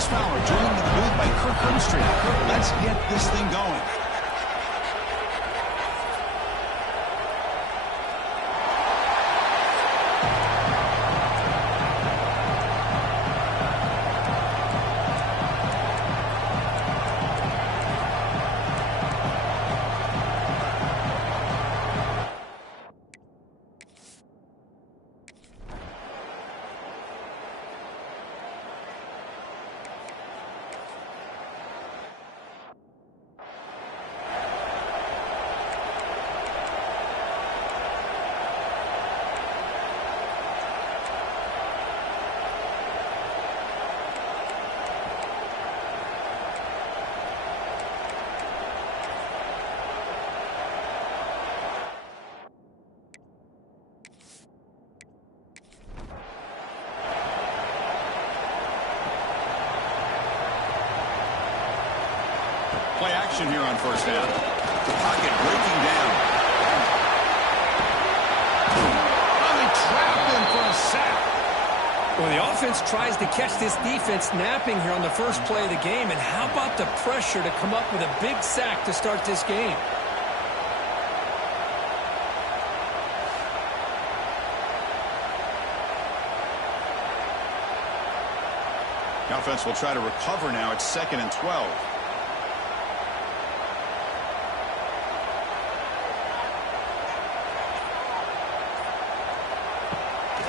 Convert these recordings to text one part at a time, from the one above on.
Chris Fowler joined in the booth by Kirk Herbstreit. Kirk, let's get this thing going. Play action here on first down. The pocket breaking down. Oh, they trapped him for a sack. Well, the offense tries to catch this defense napping here on the first play of the game. And how about the pressure to come up with a big sack to start this game? The offense will try to recover now. It's 2nd and 12.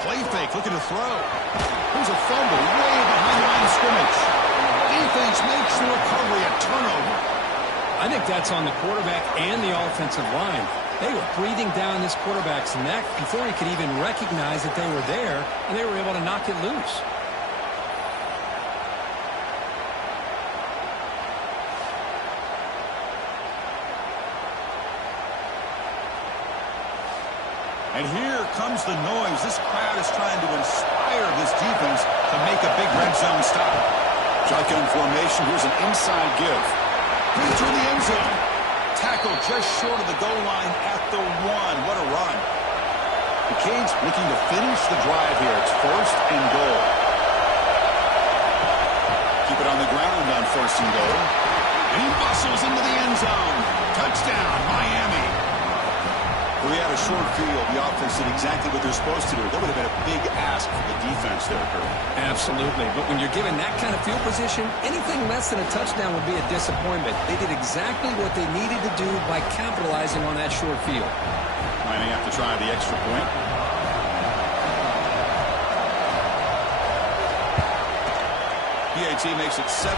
Play fake, looking to throw. There's a fumble way behind the line of scrimmage. Defense makes the recovery a turnover. I think that's on the quarterback and the offensive line. They were breathing down this quarterback's neck before he could even recognize that they were there, and they were able to knock it loose. And here comes the noise. This crowd is trying to inspire this defense to make a big red zone stop. Shotgun formation. Here's an inside give. Into the end zone. Tackle just short of the goal line at the 1. What a run. The Canes looking to finish the drive here. It's 1st and goal. Keep it on the ground on 1st and goal. And he bustles into the end zone. Touchdown, Miami. We had a short field. The offense did exactly what they're supposed to do. That would have been a big ask for the defense there, Kurt. Absolutely. But when you're given that kind of field position, anything less than a touchdown would be a disappointment. They did exactly what they needed to do by capitalizing on that short field. Miami have to try the extra point. PAT makes it 7-0.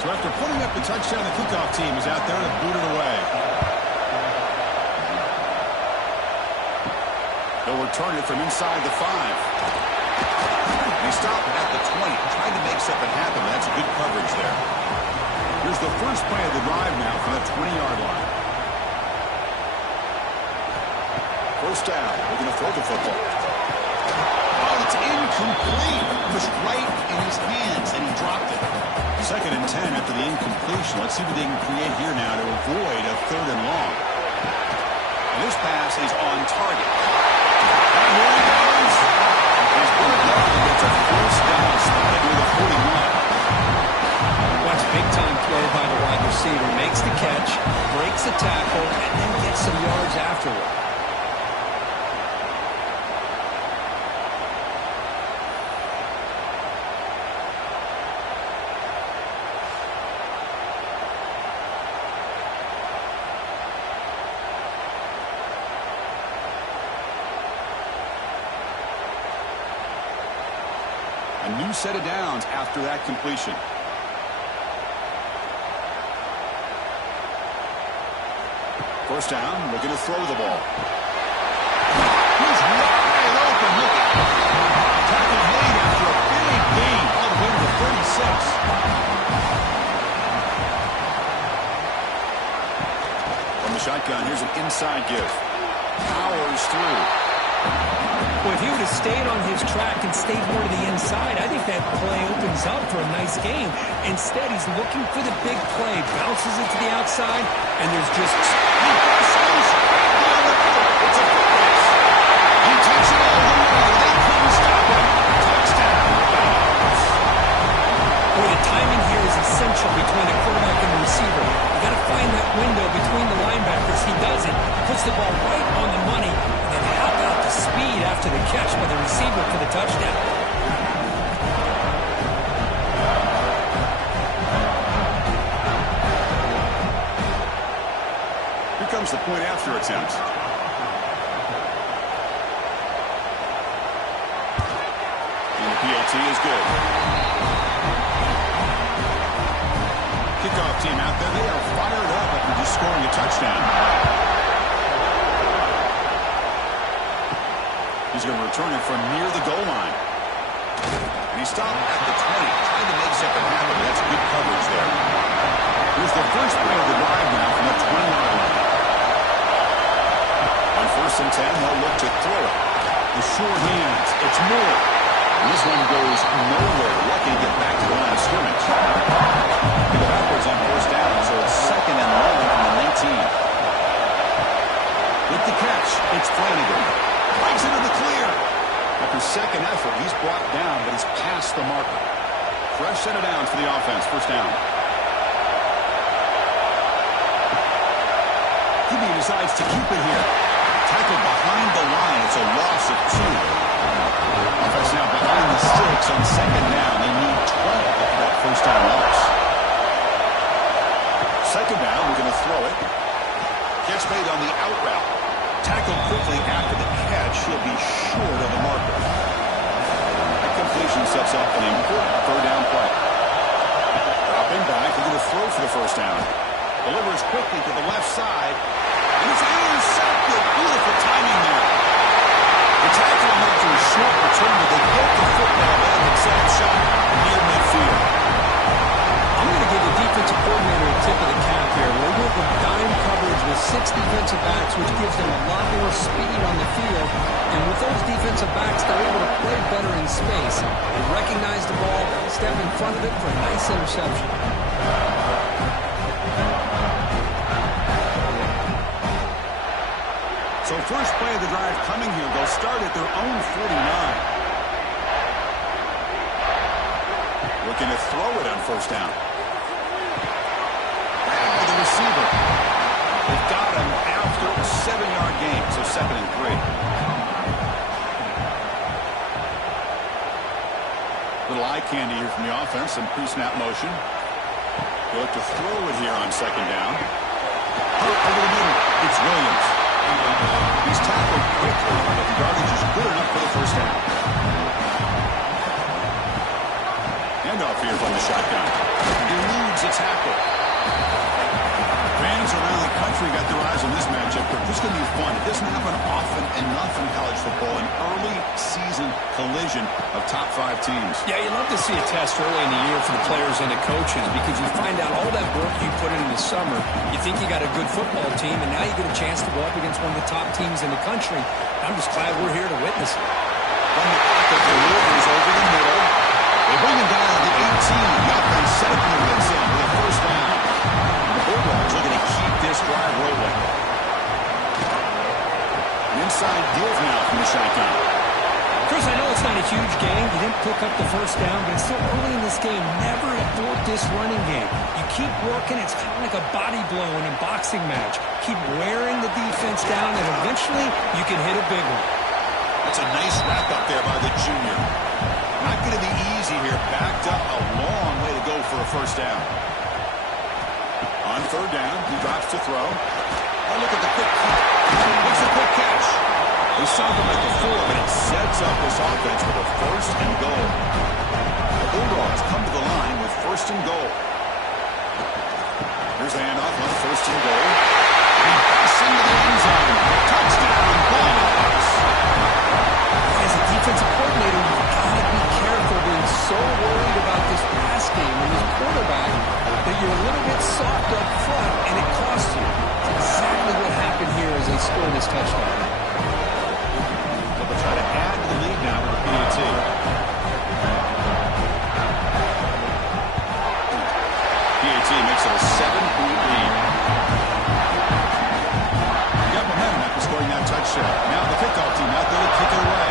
So after putting up the touchdown, the kickoff team is out there to boot it away. They'll return it from inside the 5. They stop at the 20, trying to make something happen. That's good coverage there. Here's the first play of the drive now from the 20-yard line. First down. We're going to throw the football. Oh, it's incomplete. It was right in his hands, and he dropped it. 2nd and 10 after the incompletion. Let's see what they can create here now to avoid a 3rd and long. And this pass is on target. And here he goes. He's brought down. Gets a first down. Spotted near the 41. Watch big-time play by the wide receiver. Makes the catch, breaks the tackle, and then gets some yards afterward. A new set of downs after that completion. First down, looking to throw the ball. He's wide open. Look at that. Tackle made after a big gain all the way to the 36. From the shotgun, here's an inside give. Powers through. Well, if he would have stayed on his track and stayed more to the inside, I think that play opens up for a nice game. Instead, he's looking for the big play, bounces it to the outside, and there's just... He bustles down the field. It's a finish. He takes it all the way. They couldn't stop him. Touchdown. Puts the ball right on the money. And then how about the speed after the catch by the receiver for the touchdown? Here comes the point after attempt. And the PAT is good. Kickoff team out there. They are fired up after just scoring a touchdown. He's going to return it from near the goal line. And he stopped at the 20. Trying to make something happen. That's good coverage there. Here's the first play of the drive now from the 20-yard line. On 1st and 10, they'll look to throw it. The short hands. It's Moore. And this one goes nowhere. Lucky to get back to the line of scrimmage. They go backwards on 1st down, so it's 2nd and long from the 19. With the catch, it's Flanagan. Breaks into the clear. After second effort, he's brought down, but he's past the marker. Fresh set of downs for the offense. 1st down. QB decides to keep it here. Tackled behind the line. It's a loss of 2. Offense now behind the sticks on 2nd down. They need 12 after that 1st down loss. 2nd down, we're going to throw it. Catch made on the out route. Tackled quickly after the catch. He'll be short of the marker. That completion sets up an important 3rd down play. Dropping back, they're going to throw for the 1st down. Delivers quickly to the left side. And it's intercepted. Beautiful timing there. The tackle after a short return, but they get the football back and set up shot near midfield. I'm going to give the defensive coordinator a tip of the cap here. We're going with dime coverage with 6 defensive backs, which gives them a lot more speed on the field. And with those defensive backs, they're able to play better in space. They recognize the ball, step in front of it for a nice interception. So first play of the drive coming here. They'll start at their own 49. Looking to throw it on 1st down. Back to the receiver. They've got him after a 7-yard gain, so 2nd and 3. Little eye candy here from the offense, some pre-snap motion. They look to throw it here on 2nd down. Hurt over the middle. It's Williams. He's tackled quickly, but the yardage is good enough for the 1st down. Handoff here from the shotgun. He eludes a tackle. Fans around the country got their eyes on this matchup, but this is going to be fun. It doesn't happen often enough in college football, an early season collision of top 5 teams. Yeah, you love to see a test early in the year for the players and the coaches because you find out all that work you put in the summer. You think you got a good football team, and now you get a chance to go up against one of the top teams in the country. I'm just glad we're here to witness it. From the pocket, delivers over the middle. They bring him down to the 18. The offense set up in the red zone for the 1st down. The Bulldogs looking to keep this drive rolling. An inside give now from the shotgun. Chris, I know it's not a huge game. You didn't pick up the 1st down, but it's so early in this game. Never abort this running game. You keep working. It's kind of like a body blow in a boxing match. Keep wearing the defense down, and eventually you can hit a big one. That's a nice wrap-up there by the junior. Not going to be easy here. Backed up a long way to go for a 1st down. On 3rd down, he drops to throw. Oh, look at the quick cut. Makes a quick catch. They saw him at the 4, but it sets up this offense with a 1st and goal. The Bulldogs come to the line with 1st and goal. Here's the handoff on 1st and goal. He busts into the end zone. Touchdown, Bulldogs. As a defensive coordinator, you've got to be careful being so worried about this pass game and this quarterback that you're a little bit soft up front, and it costs you. That's exactly what happened here as they scored this touchdown. They'll try to add to the lead now with the PAT. PAT makes it a 7-point lead. They got momentum after scoring that touchdown. Now the kickoff team out there to kick it away.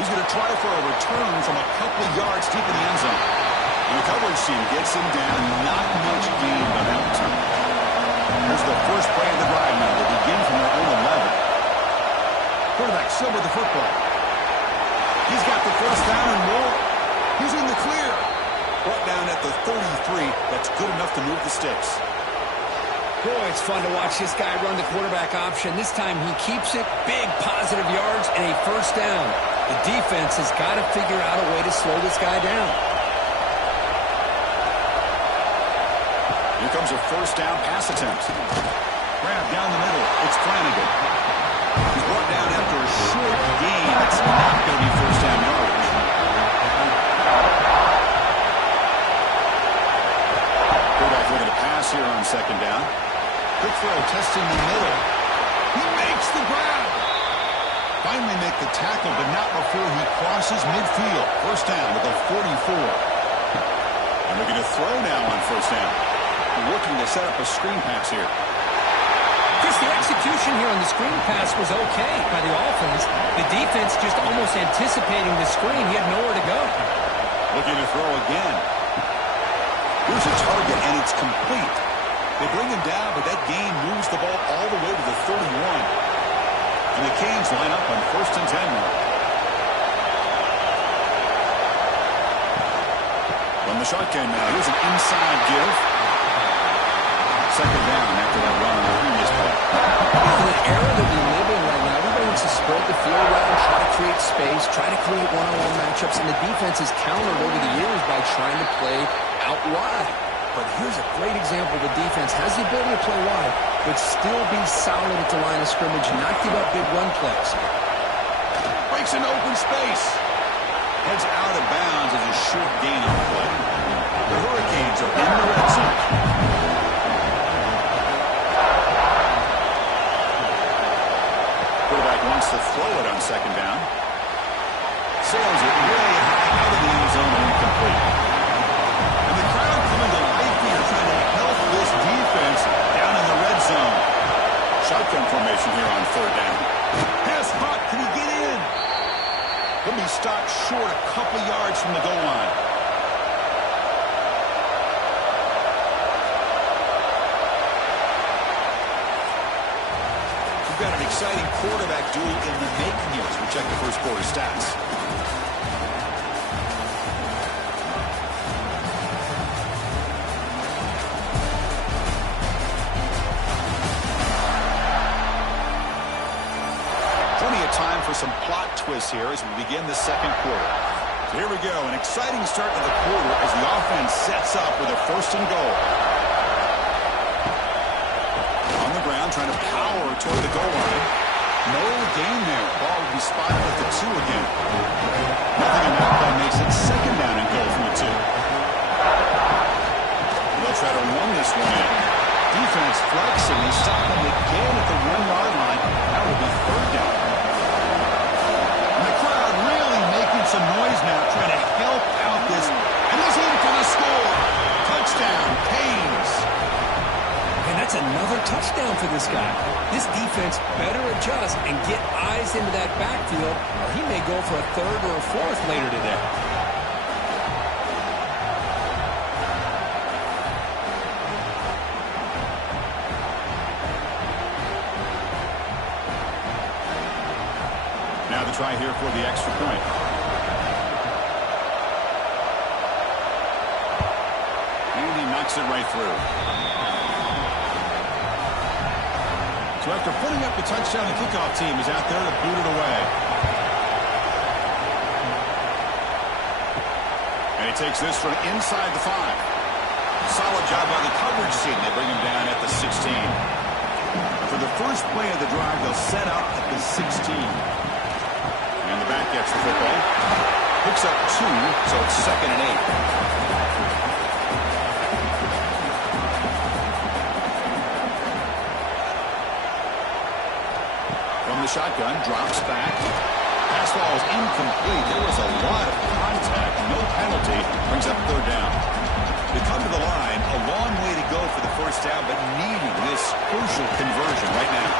He's going to try for a return from a couple of yards deep in the end zone. And the coverage team gets him down. Not much gain on that return. Boy, it's fun to watch this guy run the quarterback option. This time he keeps it, big positive yards, and a first down. The defense has got to figure out a way to slow this guy down. Here comes a first down pass attempt. Grab down the middle. It's Flanagan. He's brought down after a short gain. It's not going to be first down yardage. Quarterback looking to pass here on second down. Quick throw, testing the middle. He makes the grab. Finally make the tackle, but not before he crosses midfield. First down with a 44. And looking to throw now on first down. Looking to set up a screen pass here. Chris, the execution here on the screen pass was okay by the offense. The defense just almost anticipating the screen. He had nowhere to go. Looking to throw again. Here's a target, and it's complete. They bring him down, but that gain moves the ball all the way to the 31. And the Canes line up on first and 10 now. From the shotgun now, here's an inside give. Second down after that run on the previous play. In the era that we live in right now, everybody wants to spread the field around, try to create space, try to create one-on-one matchups, and the defense has countered over the years by trying to play out wide. But here's a great example. The defense has the ability to play wide, but still be solid at the line of scrimmage, not give up big run plays. Breaks an open space. Heads out of bounds as a short gain on the play. The Hurricanes are in the red zone. Quarterback wants to throw it on second down. Sails it way high out of the end zone and incomplete. And the crowd coming to life here, trying to help this defense down in the red zone. Shotgun formation here on third down. Pass hot. Can he get in? He'll be stopped short a couple yards from the goal line. We've got an exciting quarterback duel in the making here as we check the first quarter stats. Time for some plot twists here as we begin the second quarter. So here we go, an exciting start to the quarter as the offense sets up with a first and goal. On the ground, trying to power toward the goal line. No gain there. Ball will be spotted at the 2 again. Nothing on that play makes it second down and goal from the 2. They'll try to run this one in. Defense flexing. They stop them again at the 1-yard line. That will be third down. Some noise now, trying to help out this, and he's in for the score. Touchdown, Canes. And that's another touchdown for this guy. This defense better adjust and get eyes into that backfield, or he may go for a third or a fourth later today. Now the try here for the extra point. Knocks it right through. So after putting up the touchdown, the kickoff team is out there to boot it away. And he takes this from inside the 5. Solid job by the coverage team. They bring him down at the 16. For the first play of the drive, they'll set up at the 16. And the back gets the football. Picks up 2, so it's second and 8. The shotgun drops back. Pass ball is incomplete. There was a lot of contact. No penalty. Brings up third down. They come to the line. A long way to go for the first down, but needing this crucial conversion right now.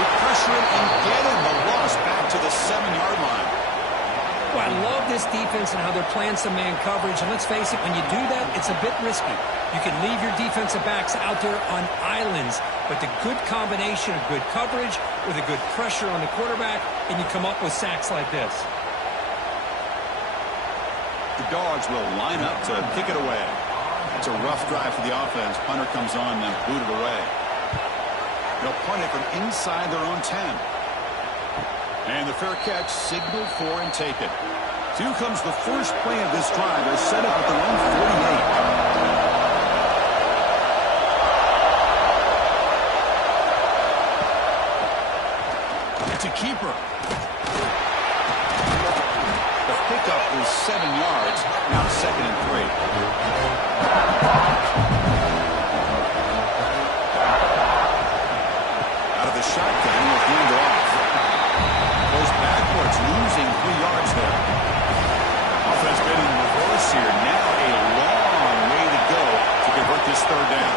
They pressure him and get him. The loss back to the 7-yard line. Well, I love this defense and how they're playing some man coverage. And let's face it, when you do that, it's a bit risky. You can leave your defensive backs out there on islands, but the good combination of good coverage with a good pressure on the quarterback, and you come up with sacks like this. The Dogs will line up to kick it away. It's a rough drive for the offense. Punter comes on and booted away. They'll punt it from inside their own 10. And the fair catch signaled for and taken. So here comes the first play of this drive. They're set up at their own 48. It's a keeper. The pickup is 7 yards. Now 2nd and 3. Out of the shotgun, will hand it off. Goes backwards, losing 3 yards there. Offense been in reverse here. Now a long way to go to convert this 3rd down.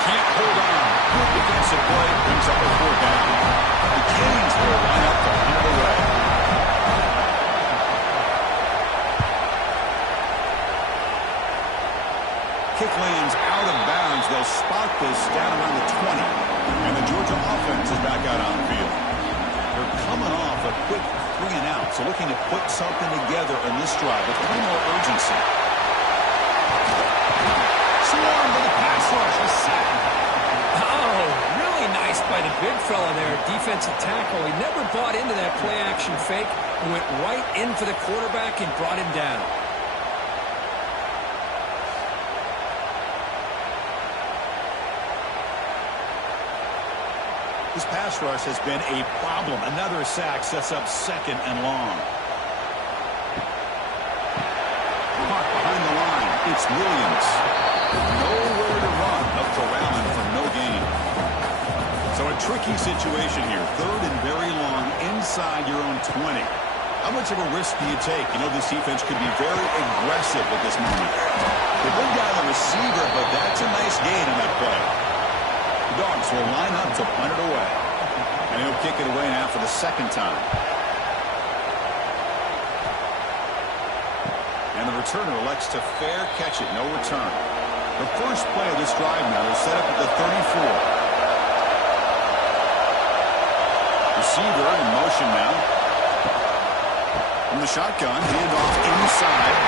Can't hold on. Good defensive play brings up a 4th down. The Canes will line up to punt it away. Kick lands out of bounds. They'll spot this down around the 20. And the Georgia offense is back out on the field. They're coming off a quick 3 and out, so looking to put something together in this drive with a little more urgency. Swarmed by the pass rush. A sack. Oh, really nice by the big fella there, defensive tackle. He never bought into that play-action fake. He went right in for the quarterback and brought him down. This pass rush has been a problem. Another sack sets up 2nd and long. Caught behind the line. It's Williams. Nowhere to run. Up to Allen for no gain. So a tricky situation here. 3rd and very long inside your own 20. How much of a risk do you take? You know, this defense could be very aggressive at this moment. The big guy, the receiver, but that's a nice gain on that play. The Dogs will line up to punt it away. And he'll kick it away now for the 2nd time. And the returner elects to fair catch it. No return. The first play of this drive now, they're set up at the 34. Receiver in motion now. From the shotgun, handoff inside.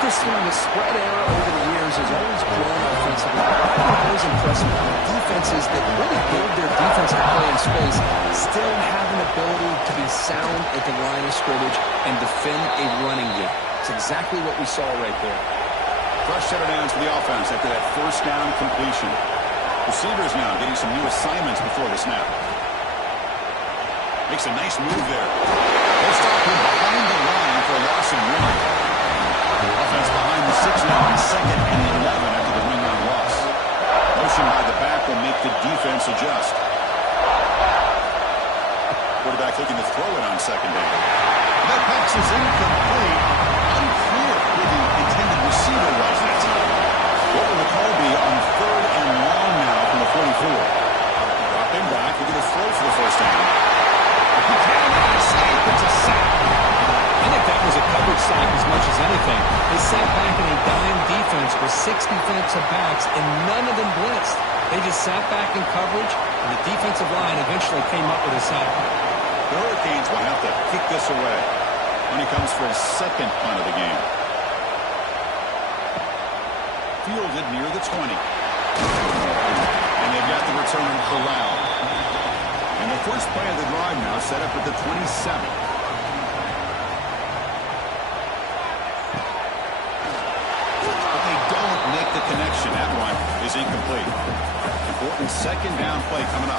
Christian, the spread era over the years has always grown offensively. It's always impressive. Defenses that really build their defense to play in space still have an ability to be sound at the line of scrimmage and defend a running game. It's exactly what we saw right there. Fresh set of downs for the offense after that 1st down completion. Receivers now getting some new assignments before the snap. Makes a nice move there. They'll stop him behind the line for a loss of 1. Offense behind the 6 now on 2nd and 11 after the ring on loss. Motion by the back will make the defense adjust. Quarterback looking to throw it on 2nd down. That pass is incomplete. Unclear who the intended receiver was that time. What will the call be on 3rd and long now from the 44? Drop him back. We're going to throw for the 1st down. He can't make a mistake. It's a sack. I think that was a coverage sack as much as anything. They sat back in a dime defense with 6 defensive backs, and none of them blitzed. They just sat back in coverage, and the defensive line eventually came up with a sack. The Hurricanes will have to kick this away when he comes for his 2nd punt of the game. Fielded near the 20. And they've got the return corralled. And the first play of the drive now set up at the 27. The connection. That one is incomplete. Important 2nd down play coming up.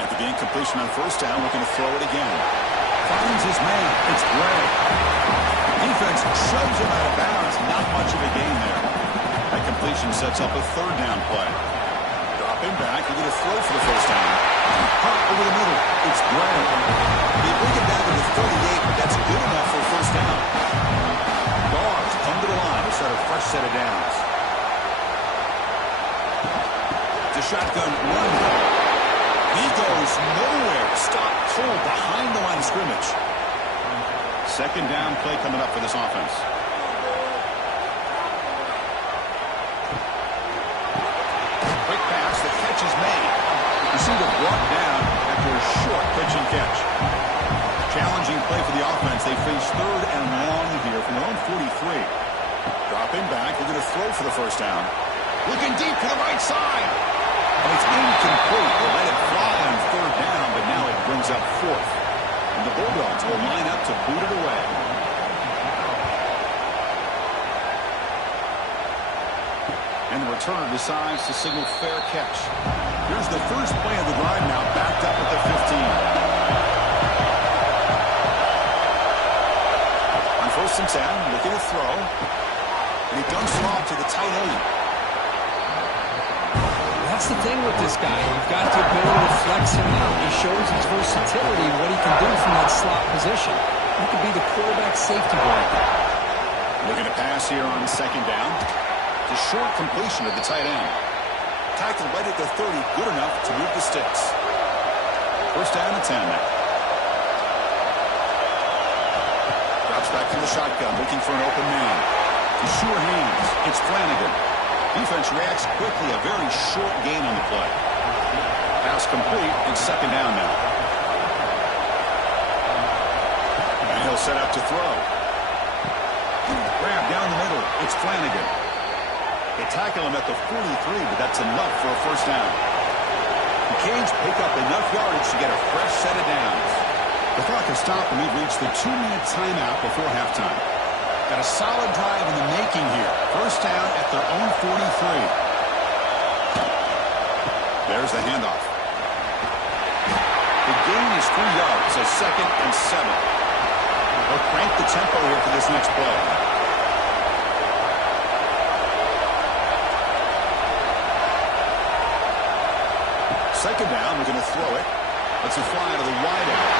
After the incompletion on 1st down, looking to throw it again. Finds his man. It's Gray. Defense shoves him out of bounds. Not much of a gain there. That completion sets up a 3rd down play. Drop him back. We're going to throw for the 1st down. Hart over the middle. It's Gray. They bring him down to the 38, but that's good enough for a 1st down. Dogs come to the line to start a fresh set of downs. The shotgun run. He goes nowhere. Stop cold behind the line of scrimmage. 2nd down play coming up for this offense. Quick pass. The catch is made. Receiver brought down after a short pitch and catch. Challenging play for the offense. They face 3rd and long here from their own 43. Drop him back. They're going going to throw for the first down. Looking deep to the right side. And it's incomplete. They let it fly on third down, but now it brings up fourth. And the Bulldogs will line up to boot it away. And the returner decides to signal fair catch. Here's the first play of the drive now, backed up at the 15. On 1st and 10, looking to throw. And he dumps it off to the tight end. That's the thing with this guy. You've got the ability to flex him out. He shows his versatility, what he can do from that slot position. He could be the quarterback safety blanket. Looking to pass here on 2nd down. It's a short completion of the tight end. Tackled right at the 30, good enough to move the sticks. 1st down and 10 now. Drops back to the shotgun, looking for an open man. To sure hands, it's Flanagan. Defense reacts quickly, a very short gain on the play. Pass complete, and 2nd down now. And he'll set up to throw. Grab down the middle, it's Flanagan. They tackle him at the 43, but that's enough for a 1st down. The Canes pick up enough yardage to get a fresh set of downs. The clock has stopped, and we've reached the 2-minute timeout before halftime. Got a solid drive in the making here. 1st down at their own 43. There's the handoff. The gain is 3 yards, so 2nd and 7. They'll crank the tempo here for this next play. Second down, we're going to throw it. Let's it fly to the wide out.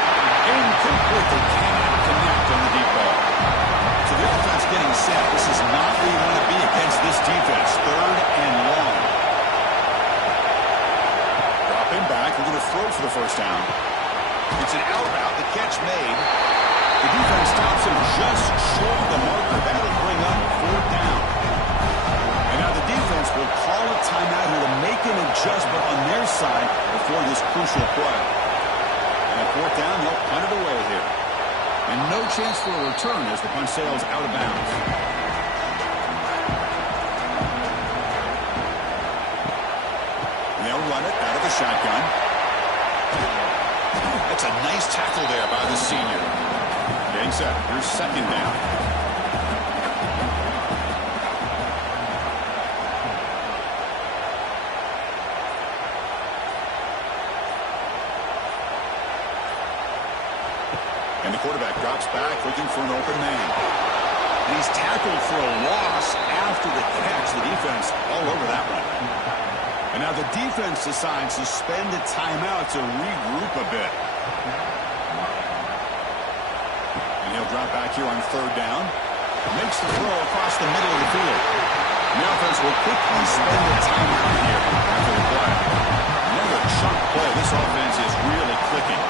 Incomplete. They cannot connect on the deep ball. So the offense getting set. This is not where you want to be against this defense. 3rd and long. Dropping back. We're going to throw for the 1st down. It's an out route. The catch made. The defense stops him just short of the marker. That'll bring up 4th down. And now the defense will call a timeout here to make an adjustment on their side before this crucial play. And 4th down, they'll punt it away here. And no chance for a return as the punt sails out of bounds. And they'll run it out of the shotgun. That's a nice tackle there by the senior. Getting set. Here's 2nd down. And the quarterback drops back, looking for an open man. And he's tackled for a loss after the catch. The defense all over that one. And now the defense decides to spend a timeout to regroup a bit. And he'll drop back here on 3rd down. Makes the throw across the middle of the field. And the offense will quickly spend a timeout here after the play. Another chunk play. This offense is really clicking.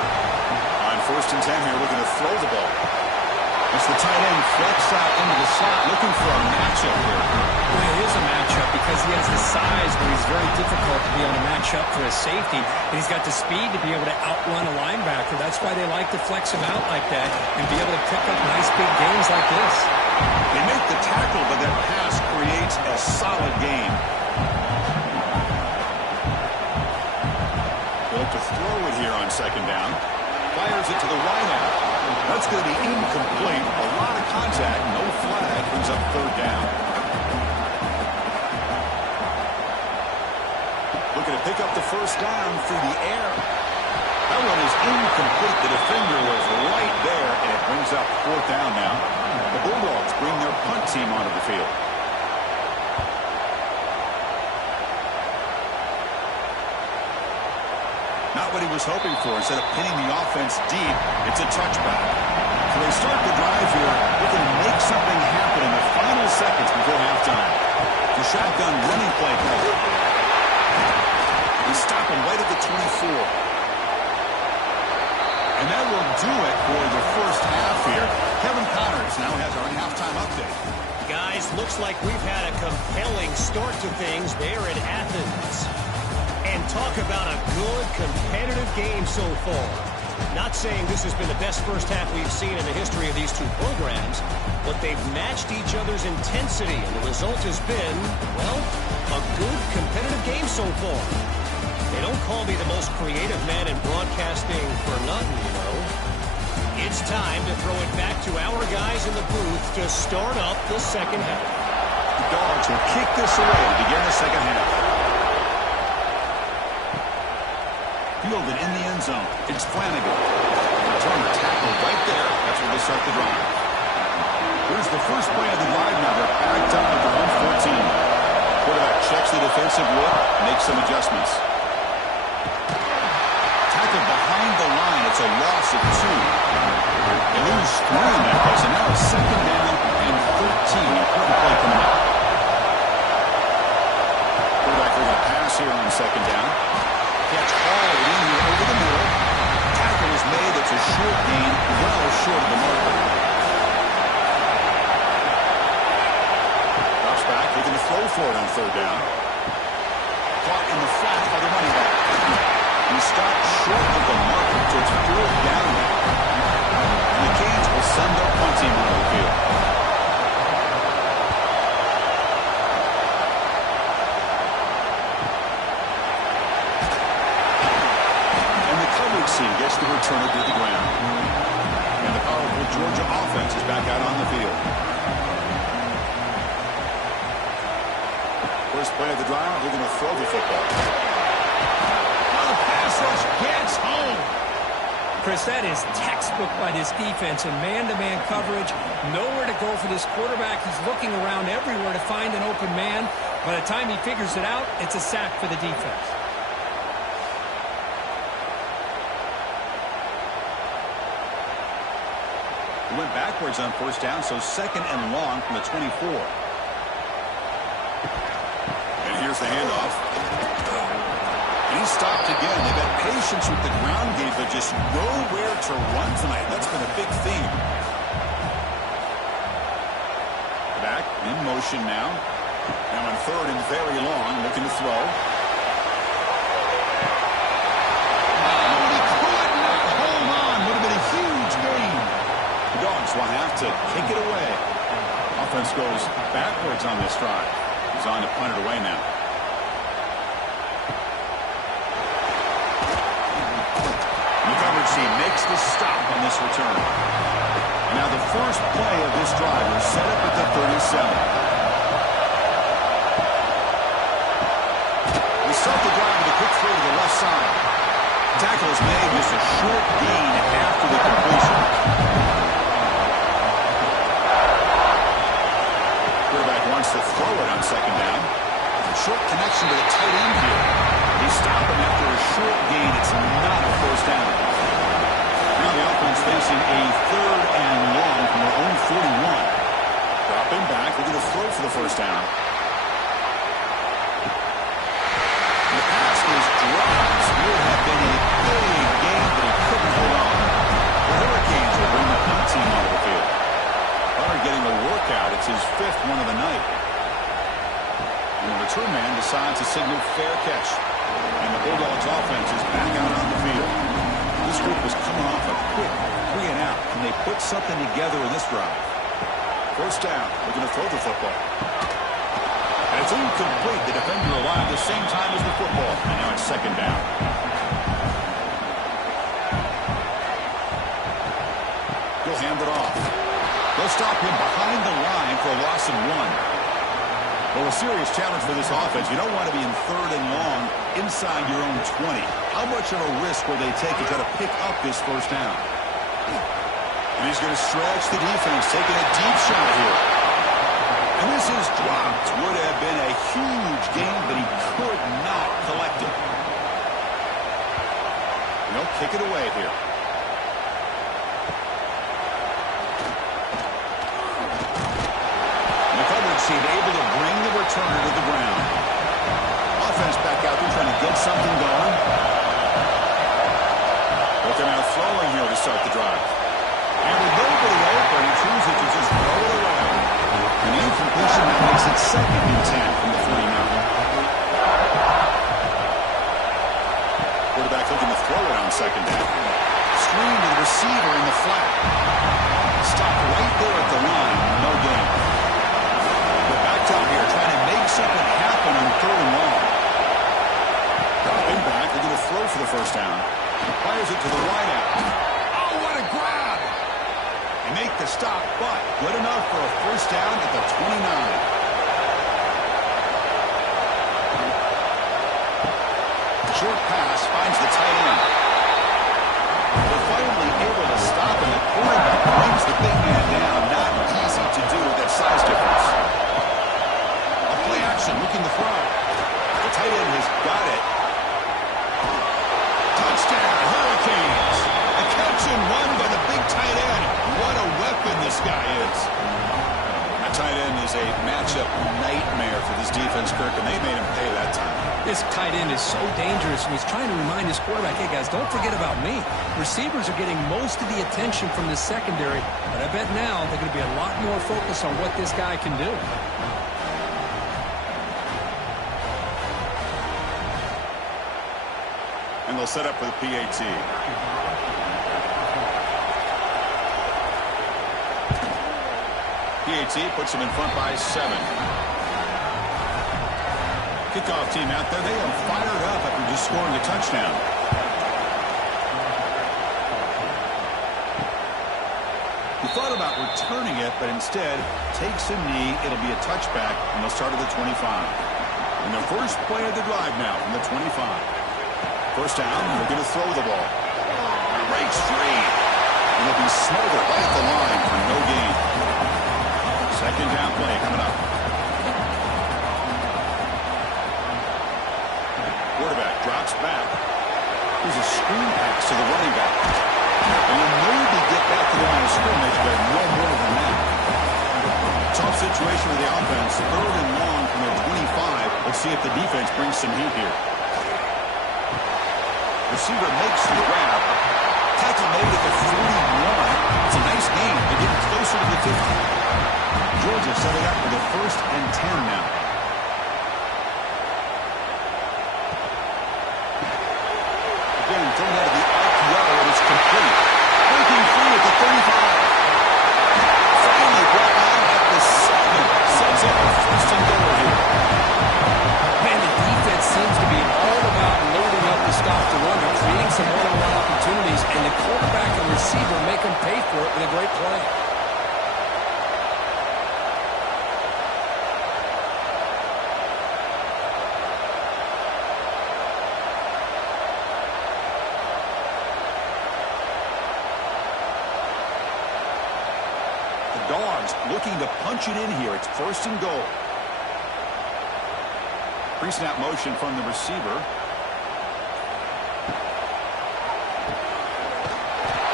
1st and 10 here, looking to throw the ball. It's the tight end flex out into the slot, looking for a matchup here. Well, it is a matchup because he has the size where he's very difficult to be able to match up for a safety. And he's got the speed to be able to outrun a linebacker. That's why they like to flex him out like that and be able to pick up nice big gains like this. They make the tackle, but that pass creates a solid gain. They'll look to throw it here on 2nd down. Fires it to the right out. That's going to be incomplete. A lot of contact. No flag. Brings up 3rd down. Looking to pick up the 1st down through the air. That one is incomplete. The defender was right there, and it brings up 4th down now. The Bulldogs bring their punt team onto the field. Not what he was hoping for. Instead of pinning the offense deep, it's a touchback. So they start the drive here. They can make something happen in the final seconds before halftime. The shotgun running play. They stop him right at the 24. And that will do it for the 1st half here. Kevin Connors now has our halftime update. Guys, looks like we've had a compelling start to things there in Athens. And talk about a good competitive game so far. Not saying this has been the best first half we've seen in the history of these two programs, but they've matched each other's intensity, and the result has been, well, a good competitive game so far. They don't call me the most creative man in broadcasting for nothing, you know. It's time to throw it back to our guys in the booth to start up the second half. The Dogs will kick this away to begin the second half. Fielded in the end zone. It's Flanagan. Return the tackle right there. That's where they start the drive. Here's the first play of the drive now. They're backed up at their own 14. Quarterback checks the defensive look, makes some adjustments. Tackled behind the line. It's a loss of 2. They lose 3 in that case, and now it's second down and 13. Important play coming up. Quarterback going to pass here on second down. Catch hauled in here over the middle. Tackle is made. It's a short gain, well short of the marker. Drops back, looking to throw for it on third down. Caught in the flat by the running back. He stopped short of the marker, so it's fourth down now. And the Canes will send their punt team onto the field. Gets the returner to the ground. And the powerful Georgia offense is back out on the field. First play of the drive, they're going to throw the football. Oh, pass rush gets home. Chris, that is textbook by this defense in man-to-man coverage. Nowhere to go for this quarterback. He's looking around everywhere to find an open man. By the time he figures it out, it's a sack for the defense. Went backwards on first down, so second and long from the 24. And here's the handoff. And he's stopped again. They've had patience with the ground game, but just nowhere to run tonight. That's been a big theme. Back in motion now. Now on third and very long, looking to throw. Will have to kick it away. Offense goes backwards on this drive. He's on to punt it away now. And the coverage team makes the stop on this return. And now the first play of this drive is set up at the 37. We start the drive with a quick throw to the left side. Tackle is made, just a short gain after the completion. Wants to throw it on second down. Short connection to the tight end here. He's stopping after a short gain. It's not a first down. Now the offense facing a third and long from their own 41. Dropping back, looking to throw for the first down. The pass is dropped. Would have been a big gain, but he couldn't hold on. The Hurricanes will bring the punt team onto the field. Getting a workout. It's his 5th one of the night. And the return man decides to signal fair catch. And the Bulldogs offense is back out on the field. This group was coming off a quick 3 and out. Can they put something together in this drive? First down. They're going to throw the football. And it's incomplete. The defender alive the same time as the football. And now it's second down. He'll hand it off. They'll stop him behind the line for a loss of 1. Well, a serious challenge for this offense. You don't want to be in third and long inside your own 20. How much of a risk will they take to try to pick up this first down? And he's going to stretch the defense, taking a deep shot here. And this is dropped. Would have been a huge gain, but he could not collect it. And they'll kick it away here. Team able to bring the returner to the ground. Offense back out there trying to get something going. But they're now throwing here to start the drive. And with nobody open, he chooses to just throw it away. And the incompletion now makes it second and 10 from the 49. Quarterback looking to throw it on second down. screen to the receiver in the flat. Stop right there at the line. No gain. We're back out here trying to make something happen on 3rd and long. Dropping back. They're going to throw for the first down. Fires it to the wideout. Oh, what a grab! They make the stop, but good enough for a first down at the 29. Short pass finds the tight end. They're finally able to stop him. The quarterback brings the big man down. Not easy to do with that size difference. A play action looking to throw. The tight end has got it. Touchdown, Hurricanes. A catch and run by the big tight end. What a weapon this guy is. That tight end is a matchup nightmare for this defense, Kirk, and they made him pay that time. This tight end is so dangerous, and he's trying to remind his quarterback, hey, guys, don't forget about me. Receivers are getting most of the attention from the secondary, but I bet now they're going to be a lot more focused on what this guy can do. And they'll set up for the PAT. PAT puts them in front by 7. Kickoff team out there. They are fired up after just scoring a touchdown. He thought about returning it, but instead takes a knee. It'll be a touchback, and they'll start at the 25. And their first play of the drive now from the 25. First down, they're going to throw the ball. Breaks free. And they'll be smothered right at the line for no gain. Second down play coming up. Quarterback drops back. Here's a screen pass to the running back. And he'll maybe get back to the line of scrimmage, but no more than that. Tough situation with the offense. 3rd and long from their 25. Let's see if the defense brings some heat here. Receiver makes the grab. Tackle made at the 41. It's a nice gain. They're getting closer to the 50. Georgia setting up for the 1st and 10 now. Again, thrown out of the RPO, and it's complete. Breaking free at the 35. Finally brought out at the 7. Sets up a 1st and goal here. Man, the defense seems to be all about loading up to stop the run. They're creating some one-on-one opportunities, and the quarterback and receiver make them pay for it with a great play. Dogs looking to punch it in here. It's 1st and goal. Pre-snap motion from the receiver.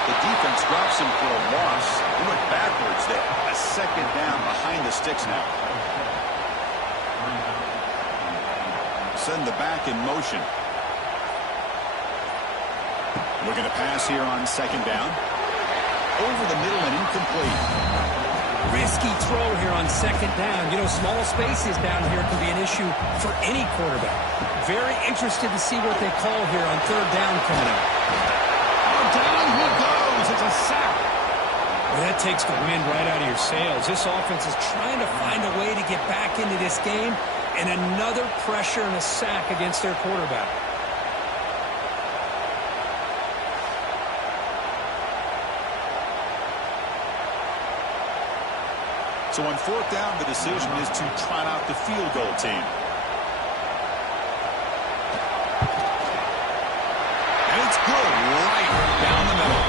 The defense drops him for a loss. He went backwards there. A 2nd down behind the sticks now. Send the back in motion. Looking to pass here on 2nd down. Over the middle and incomplete. Risky throw here on 2nd down. You know, small spaces down here can be an issue for any quarterback. Very interested to see what they call here on 3rd down coming up. Oh, down he goes. It's a sack. Well, that takes the wind right out of your sails. This offense is trying to find a way to get back into this game, and another pressure and a sack against their quarterback. So on 4th down, the decision is to trot out the field goal team. And it's good right down the middle.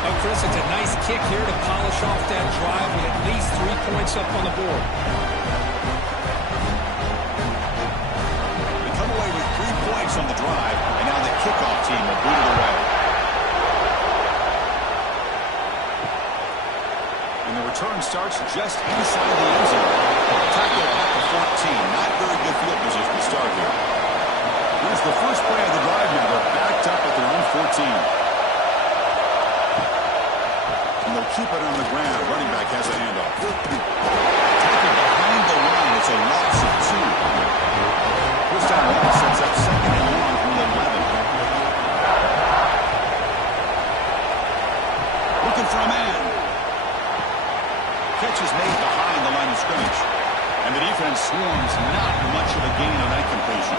Now, Chris, it's a nice kick here to polish off that drive with at least 3 points up on the board. They come away with 3 points on the drive, and now the kickoff team will boot it away. And the return starts just inside the end zone. Tackle at the 14. Not very good field position to start here. Here's the first play of the drive now. They're backed up at their own 14. And they'll keep it on the ground. Running back has a handoff. Tackle behind the line. It's a loss of 2. First down now sets up 2nd and long from the 11. defense swarms. Not much of a gain on that completion.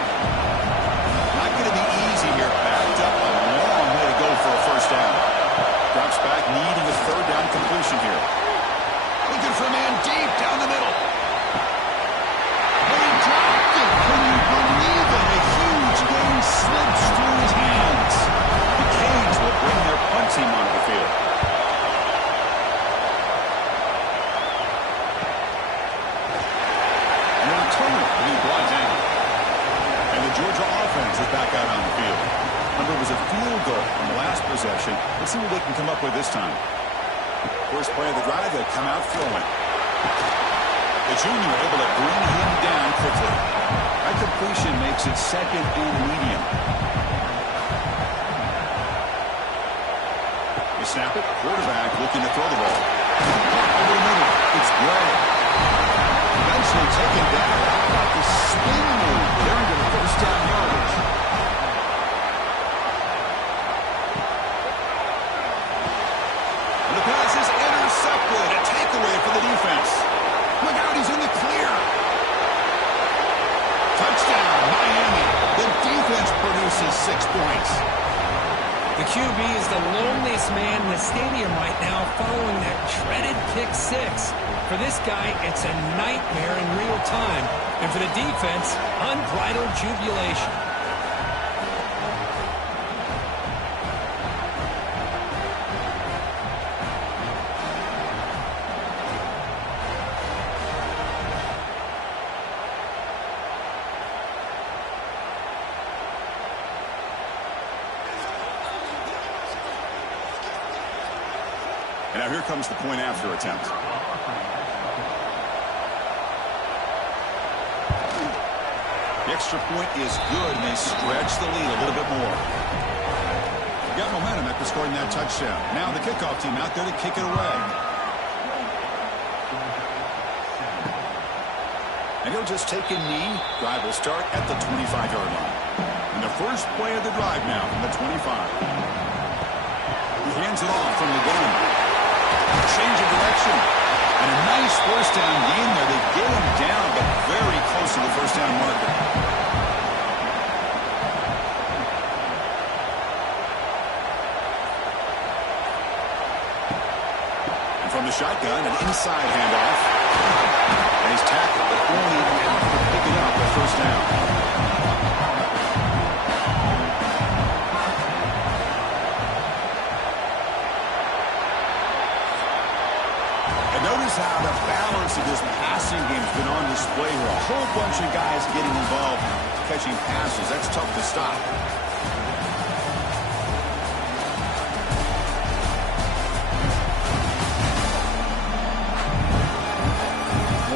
Not going to be easy here. Backed up a long way to go for a first down. Drops back, needing a third down completion here. Looking for a man deep down the middle. And he dropped it. Can you believe it? A huge gain slips through his hands. The Canes will bring their punt team onto the field. And a returner will be brought down. And the Georgia offense is back out on the field. Remember, it was a field goal on the last possession. Let's see what they can come up with this time. First play of the drive, they come out throwing. The junior able to bring him down quickly. That completion makes it second and medium. They snap it. Quarterback looking to throw the ball. Over the middle. It's Gray. Eventually taken down. How about the spin move? They're into the first down yardage. And the pass is intercepted. A takeaway for the defense. Look out, he's in the clear. Touchdown, Miami. The defense produces 6 points. The QB is the loneliest man in the stadium right now following that dreaded pick six. For this guy, it's a nightmare in real time. And for the defense, unbridled jubilation. And now here comes the point after attempt. The extra point is good, and they stretch the lead a little bit more. They got momentum after scoring that touchdown. Now the kickoff team out there to kick it away. And he'll just take a knee. Drive will start at the 25-yard line. And the first play of the drive now from the 25. He hands it off from the gun. Change of direction. And a nice first down gain there. They get him down, but very close to the first down marker. And from the shotgun, an inside handoff. And he's tackled, but only enough to pick it up a first down. Notice how the balance of this passing game has been on display here. A whole bunch of guys getting involved catching passes. That's tough to stop.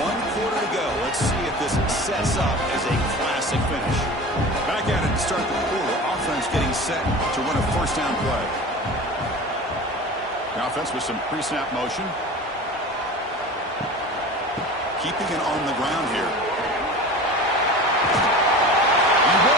1 quarter to go. Let's see if this sets up as a classic finish. Back at it to start the quarter. Offense getting set to run a first down play. The offense with some pre-snap motion. Keeping it on the ground here.